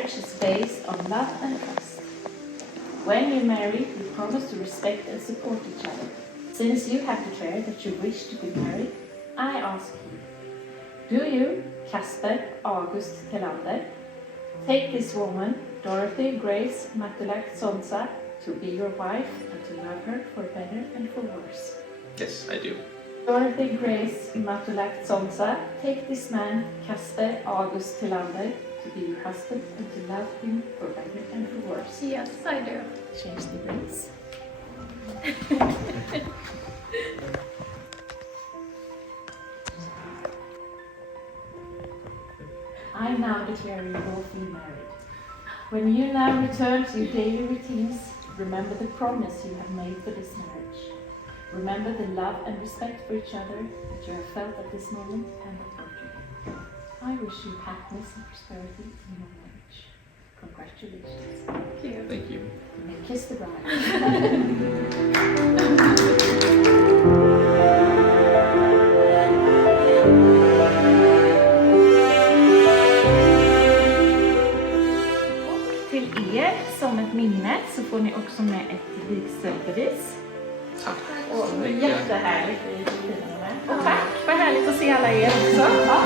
marriage is based on love and trust. When you marry, you promise to respect and support each other. Since you have declared that you wish to be married, I ask you, do you, Casper August Tillander, take this woman, Dorothy Grace Matulak Sonsa, to be your wife and to love her for better and for worse? Yes, I do. Dorothy Grace Matulak Sonsa, take this man, Casper August Tillander, to be your husband and to love him for better and for worse? Yes, I do. Change the rings. I now declare you lawfully married. When you now return to your daily routines, remember the promise you have made for this marriage. Remember the love and respect for each other that you have felt at this moment and at work. I wish you happiness and prosperity in your marriage. Congratulations. Thank you. Thank you. You may kiss the bride. Till er som ett minne så får ni också med ett vigselbevis. Tack Och så mycket. jättehärligt i fina med. Och tack, vad härligt att se alla er också. Ja,